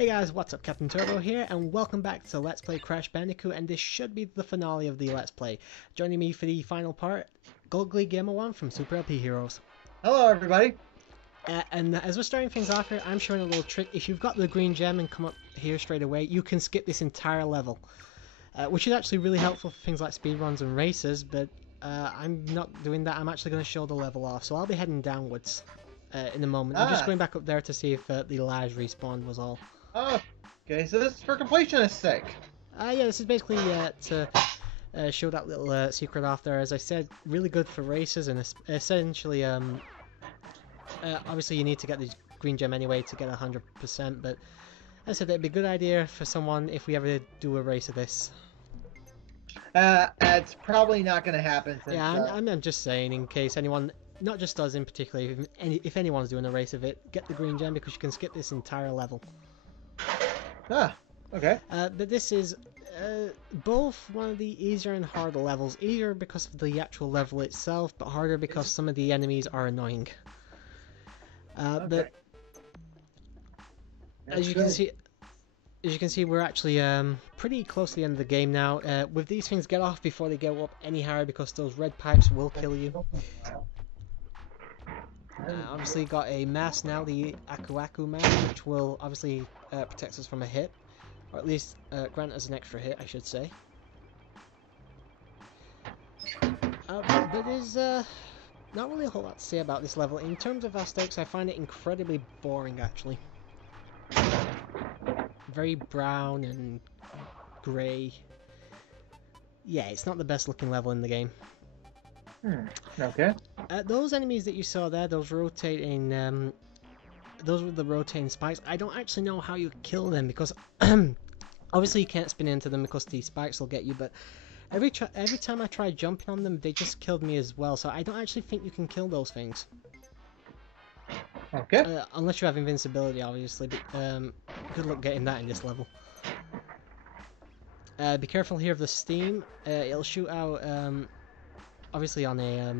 Hey guys, what's up? CaptainTurbo here, and welcome back to Let's Play Crash Bandicoot, and this should be the finale of the Let's Play. Joining me for the final part, Googly Gamer 1 from Super LP Heroes. Hello, everybody. And as we're starting things off here, I'm showing a little trick. If you've got the green gem and come up here straight away, you can skip this entire level. Which is actually really helpful for things like speedruns and races, but I'm not doing that. I'm actually going to show the level off, so I'll be heading downwards in a moment. I'm just going back up there to see if the large respawn was all. Oh, okay, so this is for completionist's sake. Yeah, this is basically to show that little secret off there. As I said, really good for races, and essentially, obviously you need to get the green gem anyway to get 100%, but as I said, it'd be a good idea for someone if we ever do a race of this. It's probably not going to happen. Since, yeah, I'm just saying, in case anyone, not just us in particular, if anyone's doing a race of it, get the green gem because you can skip this entire level. Ah, okay. But this is both one of the easier and harder levels. Easier because of the actual level itself, but harder because some of the enemies are annoying. Okay. But as you can see, we're actually pretty close to the end of the game now. With these things, get off before they go up any higher because those red pipes will kill you. Obviously got a mask now, the Aku Aku mask, which will obviously protect us from a hit, or at least grant us an extra hit, I should say. But there's not really a whole lot to say about this level. In terms of aesthetics, I find it incredibly boring, actually. Very brown and grey. Yeah, it's not the best looking level in the game. Okay. Those enemies that you saw there, those rotating, those were the rotating spikes. I don't actually know how you kill them because obviously you can't spin into them because the spikes will get you. But every time I tried jumping on them, they just killed me as well. So I don't actually think you can kill those things. Okay. Unless you have invincibility, obviously. But good luck getting that in this level. Be careful here of the steam. It'll shoot out. Obviously on a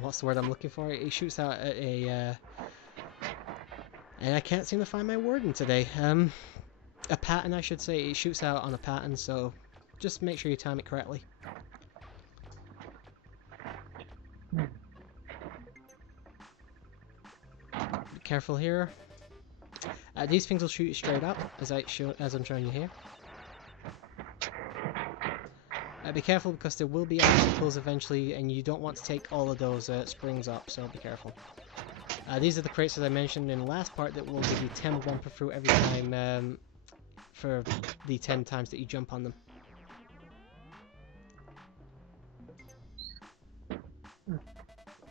what's the word I'm looking for? It shoots out at a and I can't seem to find my wording today. A pattern, I should say. It shoots out on a pattern, so just make sure you time it correctly. Be careful here. These things will shoot you straight up, as I'm showing you here. Be careful because there will be obstacles eventually, and you don't want to take all of those springs up, so be careful. These are the crates, as I mentioned in the last part, that will give you 10 bumper fruit every time for the 10 times that you jump on them.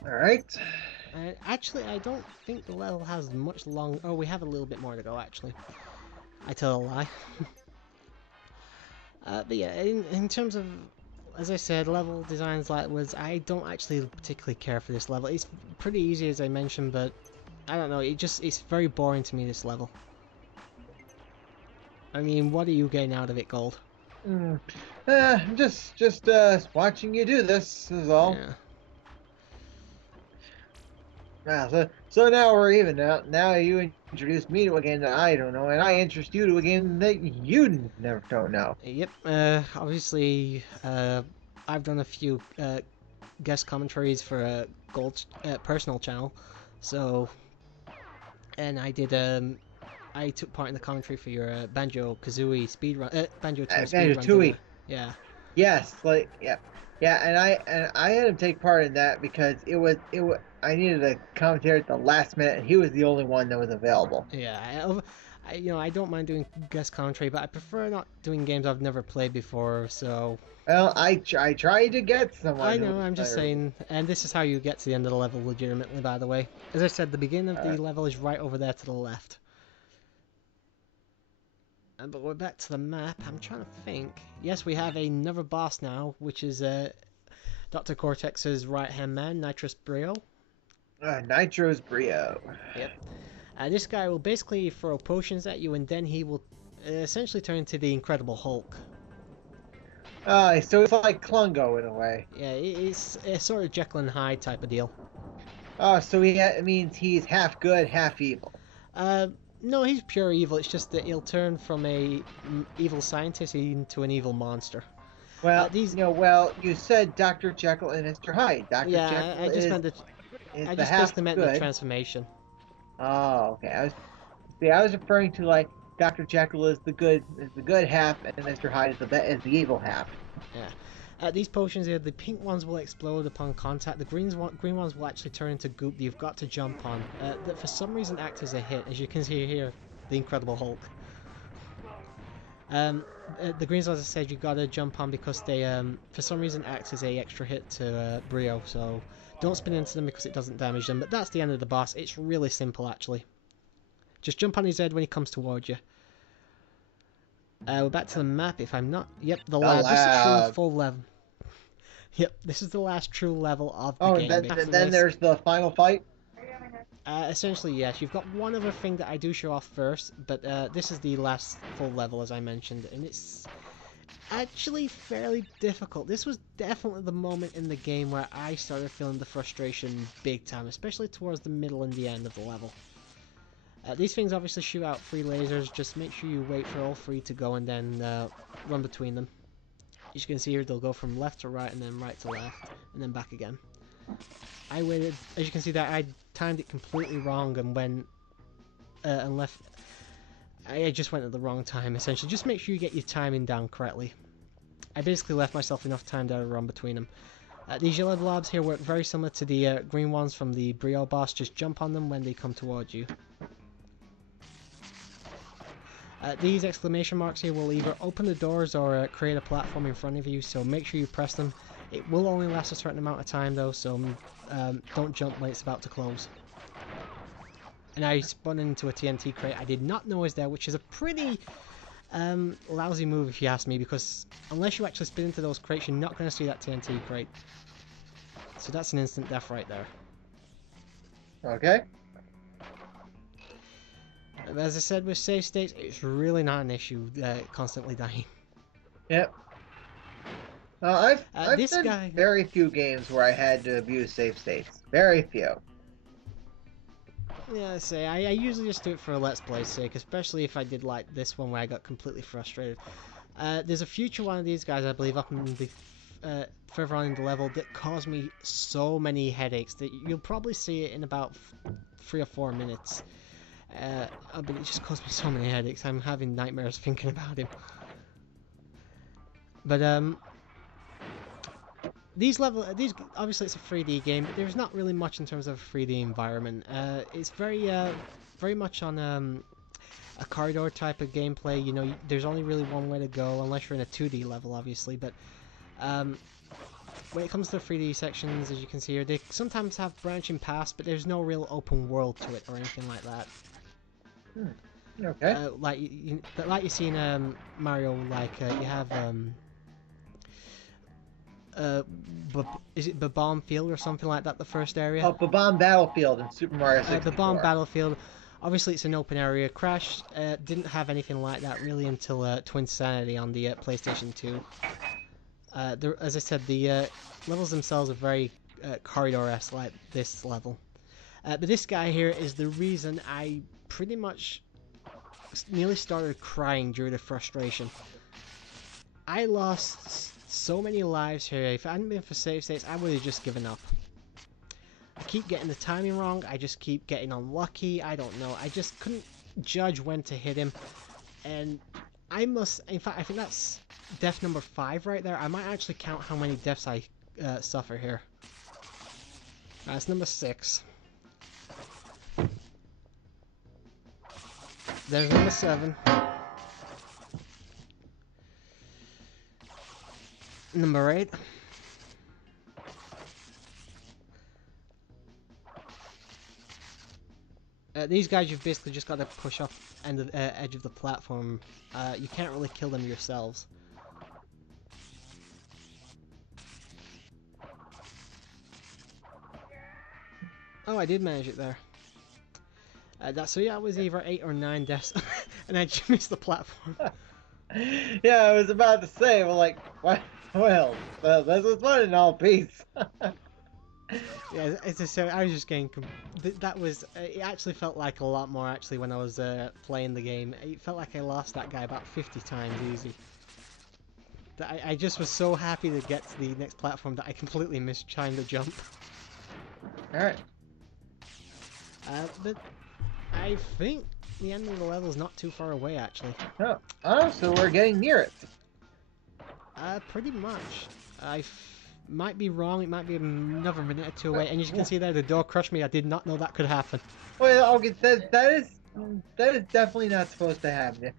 Alright. Actually, I don't think the level has much long... Oh, we have a little bit more to go, actually. I tell a lie. But yeah, in terms of, as I said, level designs like was, I don't actually particularly care for this level. It's pretty easy, as I mentioned, but I don't know, it's very boring to me, this level. I mean, what are you getting out of it, Gold? Just watching you do this is all. Yeah. So now we're even. Now you introduced me to a game that I don't know, and I introduced you to a game that you never don't know. Yep. Obviously, I've done a few guest commentaries for Gold's personal channel, so, and I did I took part in the commentary for your Banjo-Kazooie speedrun, Banjo-Tooie. Yeah. Yes, like yeah, and I had him take part in that because it was I needed a commentator at the last minute, and he was the only one that was available. Yeah, I don't mind doing guest commentary, but I prefer not doing games I've never played before. So. Well, I tried to get someone. I know. I'm just saying, and this is how you get to the end of the level legitimately. By the way, as I said, the beginning of the level is right over there to the left. But we're back to the map. I'm trying to think. Yes, we have another boss now, which is Dr. Cortex's right-hand man, Nitrous Brio. Nitro's Brio. Yep. This guy will basically throw potions at you, and then he will essentially turn into the Incredible Hulk. So it's like Klungo in a way. Yeah, it's a sort of Jekyll and Hyde type of deal. Oh, so it means he's half good, half evil. No, he's pure evil. It's just that he'll turn from a evil scientist into an evil monster. Well, These, well, you said Dr. Jekyll and Mr. Hyde. Dr. yeah, Jekyll is I the just half basically meant the good. transformation. Oh, okay. I was referring to like Dr. Jekyll is the good half, and Mr. Hyde is the evil half. Yeah. These potions here, the pink ones will explode upon contact. The green ones will actually turn into goop that you've got to jump on. That for some reason act as a hit, as you can see here, the Incredible Hulk. The greens, as I said, you got to jump on because they, for some reason, act as a extra hit to Brio. So don't spin into them because it doesn't damage them. But that's the end of the boss. It's really simple, actually. Just jump on his head when he comes towards you. We're back to the map, if I'm not... Yep, the lab. This is a true full level. Yep, this is the last true level of the game. And then there's the final fight? Essentially, yes. You've got one other thing that I do show off first, but this is the last full level, as I mentioned, and it's actually fairly difficult. This was definitely the moment in the game where I started feeling the frustration big time, especially towards the middle and the end of the level. These things obviously shoot out 3 lasers. Just make sure you wait for all 3 to go and then run between them. As you can see here, they'll go from left to right and then right to left and then back again. I waited, as you can see that I timed it completely wrong and went and left. I just went at the wrong time essentially. Just make sure you get your timing down correctly. I basically left myself enough time to run between them. These yellow blobs here work very similar to the green ones from the Brio boss. Just jump on them when they come towards you. These exclamation marks here will either open the doors or create a platform in front of you, so make sure you press them. It will only last a certain amount of time though, so don't jump when it's about to close. And I spun into a TNT crate I did not know was there, which is a pretty lousy move if you ask me, because unless you actually spin into those crates, you're not going to see that TNT crate. So that's an instant death right there. Okay. As I said, with save states, it's really not an issue constantly dying. Yep. I've this done guy... very few games where I had to abuse save states. Very few. Yeah, I usually just do it for a Let's Play sake, especially if I did like this one where I got completely frustrated. There's a future one of these guys, I believe, up in the further on in the level that caused me so many headaches that you'll probably see it in about 3 or 4 minutes. But it just caused me so many headaches. I'm having nightmares thinking about him. But these obviously it's a 3D game, but there's not really much in terms of a 3D environment. It's very much on a corridor type of gameplay. You know, there's only really one way to go, unless you're in a 2D level, obviously. But when it comes to 3D sections, as you can see here, they sometimes have branching paths, but there's no real open world to it or anything like that. Okay. Like you see in Mario, like you have is it Babam Field or something like that, the first area? Oh, Babam Battlefield in Super Mario 64. Babam Battlefield. Obviously, it's an open area. Crash didn't have anything like that really until Twinsanity on the PlayStation 2. As I said, the levels themselves are very corridor-esque, like this level. But this guy here is the reason I pretty much nearly started crying due to frustration. I lost so many lives here. If it hadn't been for save states, I would have just given up. I keep getting the timing wrong. I just keep getting unlucky. I don't know. I just couldn't judge when to hit him. And I must... In fact, I think that's death number 5 right there. I might actually count how many deaths I suffer here. That's number 6. There's number 7. Number 8. These guys, you've basically just got to push off the edge of the platform. You can't really kill them yourselves. Oh, I did manage it there. So yeah, it was either 8 or 9 deaths, and I just missed the platform. Yeah, I was about to say, well, like, what? Well, this was fun in all peace. Yeah, as I said, I was just getting. That was. It actually felt like a lot more actually when I was playing the game. It felt like I lost that guy about 50 times easy. I just was so happy to get to the next platform that I completely missed trying to jump. Alright. But I think the end of the level is not too far away actually. Oh, so we're getting near it. Pretty much. Might be wrong. It might be another minute or two away. And as you can see there, the door crushed me. I did not know that could happen. Well, okay, that is definitely not supposed to happen.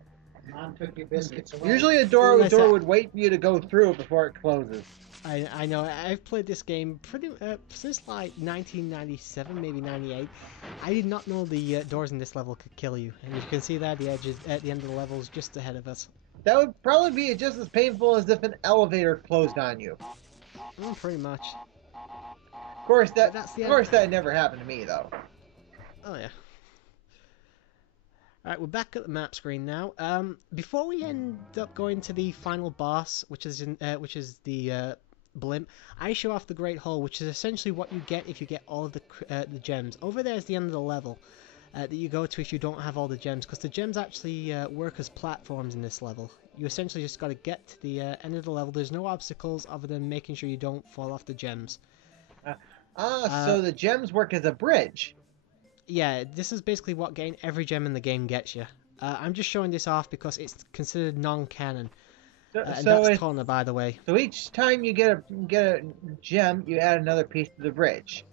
Mom took your biscuits away. Usually a door would wait for you to go through before it closes. I know. I've played this game pretty since like 1997, maybe 98. I did not know the doors in this level could kill you. And you can see there, the edges at the end of the level is just ahead of us. That would probably be just as painful as if an elevator closed on you. Pretty much. Of course, that never happened to me though. Oh yeah. Alright, we're back at the map screen now. Before we end up going to the final boss, which is the blimp, I show off the Great Hole, which is essentially what you get if you get all of the gems. Over there is the end of the level that you go to if you don't have all the gems, because the gems actually work as platforms in this level. You essentially just got to get to the end of the level. There's no obstacles other than making sure you don't fall off the gems. So the gems work as a bridge. Yeah, this is basically what getting every gem in the game gets you. I'm just showing this off because it's considered non-canon. And that's Tona, by the way. So each time you get a gem, you add another piece to the bridge.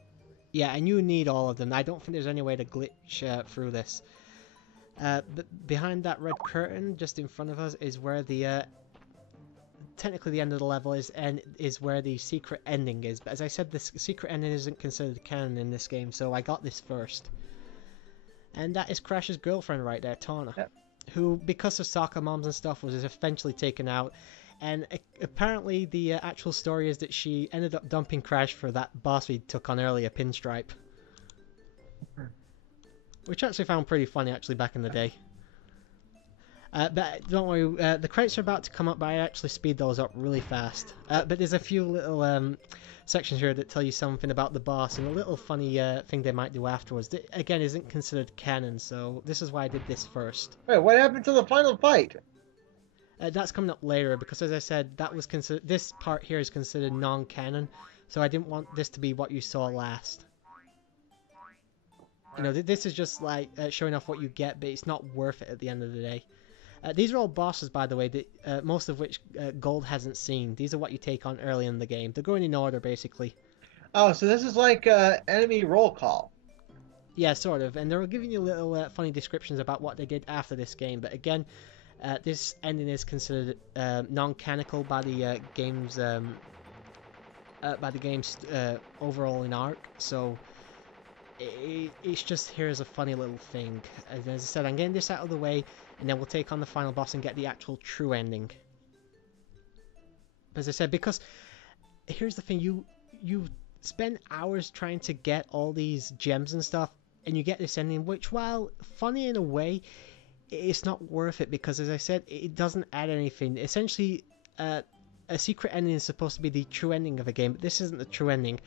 Yeah, and you need all of them. I don't think there's any way to glitch through this. But behind that red curtain, just in front of us, is where the technically the end of the level is, and is where the secret ending is. But as I said, the secret ending isn't considered canon in this game, so I got this first. And that is Crash's girlfriend right there, Tana, yep. Who, because of soccer moms and stuff, was eventually taken out. And apparently the actual story is that she ended up dumping Crash for that boss we took on earlier, Pinstripe. Which I actually found pretty funny, actually, back in the day. But don't worry, the credits are about to come up, but I actually speed those up really fast. But there's a few little sections here that tell you something about the boss, and a little funny thing they might do afterwards that, again, isn't considered canon, so this is why I did this first. Wait, what happened to the final fight? That's coming up later, because as I said, that was this part here is considered non-canon, so I didn't want this to be what you saw last. You know, this is just like showing off what you get, but it's not worth it at the end of the day. These are all bosses, by the way, that, most of which Gold hasn't seen. These are what you take on early in the game. They're going in order, basically. Oh, so this is like enemy roll call. Yeah, sort of. And they're giving you little funny descriptions about what they did after this game. But again, this ending is considered non-canonical by the game's overall in arc. So it's just here as a funny little thing. And as I said, I'm getting this out of the way, and then we'll take on the final boss and get the actual true ending. But as I said, because here's the thing, you spend hours trying to get all these gems and stuff, and you get this ending, which, while funny in a way, it's not worth it, because as I said, it doesn't add anything. Essentially, a secret ending is supposed to be the true ending of a game, but this isn't the true ending.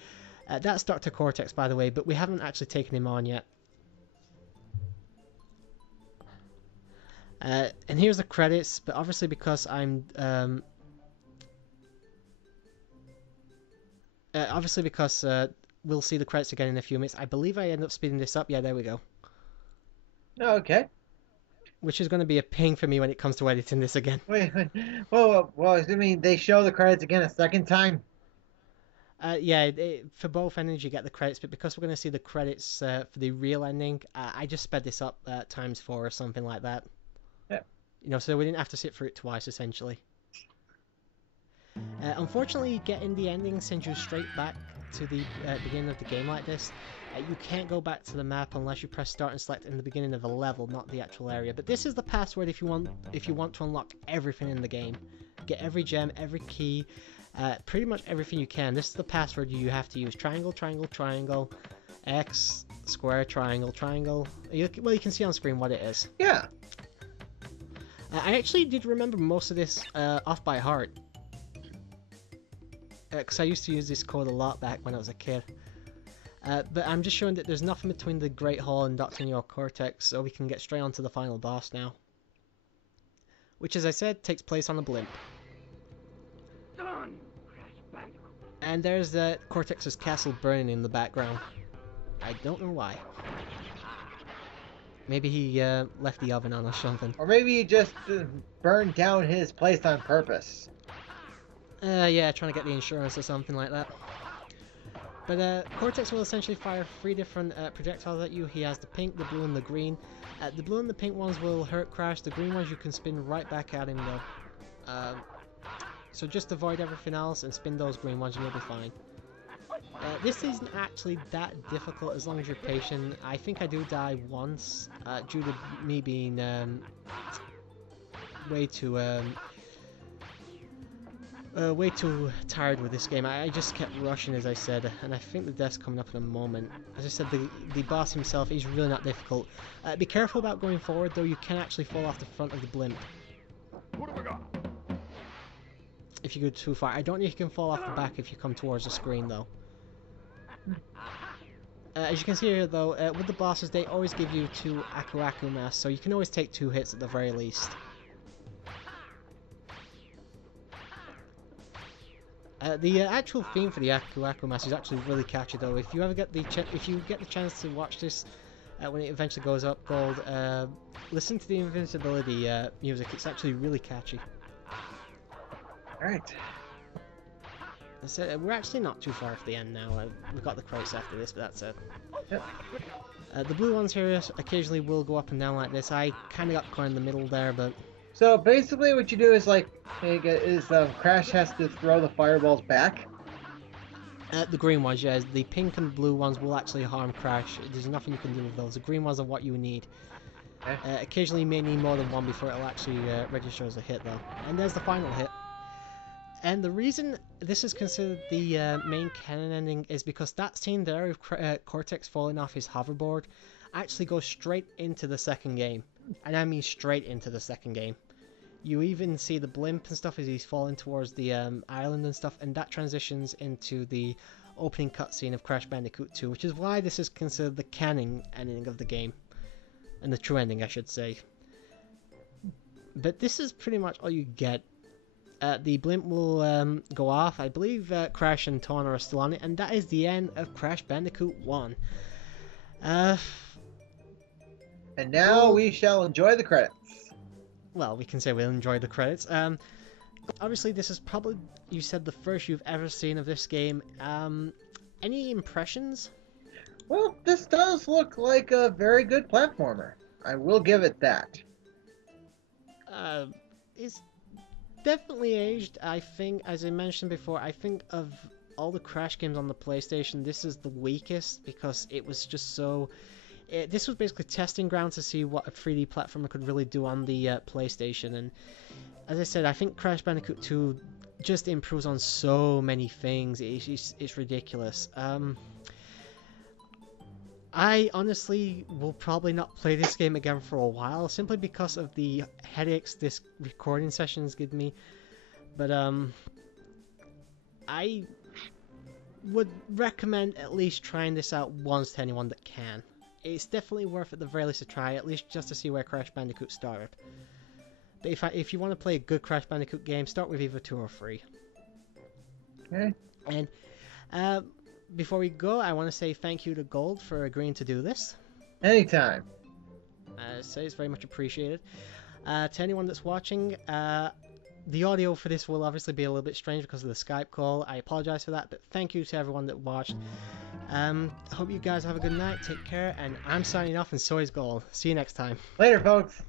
That's Dr. Cortex, by the way, but we haven't actually taken him on yet. And here's the credits, but obviously because I'm we'll see the credits again in a few minutes. I believe I end up speeding this up. Yeah, there we go. Okay. Which is going to be a pain for me when it comes to editing this again. Wait. Well, I mean, they show the credits again a second time? Yeah, for both endings you get the credits, but because we're going to see the credits for the real ending, I just sped this up times 4 or something like that. Yeah. You know, so we didn't have to sit through it twice, essentially. Unfortunately, getting the ending sends you straight back to the beginning of the game like this. You can't go back to the map unless you press start and select in the beginning of a level, not the actual area. But this is the password if you want to unlock everything in the game. Get every gem, every key, pretty much everything you can. This is the password you have to use. Triangle, triangle, triangle, X, square, triangle, triangle. Well, you can see on screen what it is. Yeah. I actually did remember most of this off by heart. Because I used to use this code a lot back when I was a kid. But I'm just showing that there's nothing between the Great Hall and Dr. Neo Cortex, so we can get straight on to the final boss now. Which, as I said, takes place on a blimp. And there's Cortex's castle burning in the background. I don't know why. Maybe he left the oven on or something. Or maybe he just burned down his place on purpose. Yeah, trying to get the insurance or something like that. But Cortex will essentially fire 3 different projectiles at you. He has the pink, the blue, and the green. The blue and the pink ones will hurt Crash. The green ones you can spin right back at him though. So just avoid everything else and spin those green ones and you'll be fine. This isn't actually that difficult as long as you're patient. I think I do die once due to me being way too tired with this game. I just kept rushing, as I said, and I think the death's coming up in a moment. As I said, the boss himself is really not difficult. Be careful about going forward though, you can actually fall off the front of the blimp. What have we got? If you go too far. I don't know if you can fall off the back if you come towards the screen though. As you can see here though, with the bosses they always give you 2 Aku Aku masks, so you can always take 2 hits at the very least. The actual theme for the Aku Aku mask is actually really catchy though. If you ever get the chance to watch this when it eventually goes up gold, listen to the invincibility music. It's actually really catchy. Alright. So, we're actually not too far off the end now. We've got the credits after this, but that's it. Yep. The blue ones here occasionally will go up and down like this. I kind of got caught in the middle there, but... So basically what you do is like, Crash has to throw the fireballs back. The green ones, yeah. The pink and blue ones will actually harm Crash. There's nothing you can do with those. The green ones are what you need. Okay. Occasionally you may need more than one before it'll actually register as a hit though. And there's the final hit. And the reason this is considered the main canon ending is because that scene there of Cortex falling off his hoverboard actually goes straight into the second game. And I mean straight into the second game. You even see the blimp and stuff as he's falling towards the island and stuff, and that transitions into the opening cutscene of Crash Bandicoot 2, which is why this is considered the canon ending of the game. And the true ending, I should say. But this is pretty much all you get. The blimp will go off. I believe Crash and Tawna are still on it, and that is the end of Crash Bandicoot 1. And now we shall enjoy the credits. Well, we can say we'll enjoy the credits. Obviously, this is probably, you said, the first you've ever seen of this game. Any impressions? Well, this does look like a very good platformer. I will give it that. It's definitely aged. I think, as I mentioned before, I think of all the Crash games on the PlayStation, this is the weakest because it was just so... this was basically testing ground to see what a 3D platformer could really do on the PlayStation, and as I said, I think Crash Bandicoot 2 just improves on so many things. It's ridiculous. I honestly will probably not play this game again for a while, simply because of the headaches this recording sessions give me. But I would recommend at least trying this out once to anyone that can. It's definitely worth at the very least a try, at least just to see where Crash Bandicoot started. But if you want to play a good Crash Bandicoot game, start with either 2 or 3. Okay. And before we go, I want to say thank you to Gold for agreeing to do this. Anytime. So it's very much appreciated. To anyone that's watching, the audio for this will obviously be a little bit strange because of the Skype call. I apologize for that, but thank you to everyone that watched. Hope you guys have a good night, take care, and I'm signing off and so is Gold. See you next time. Later, folks.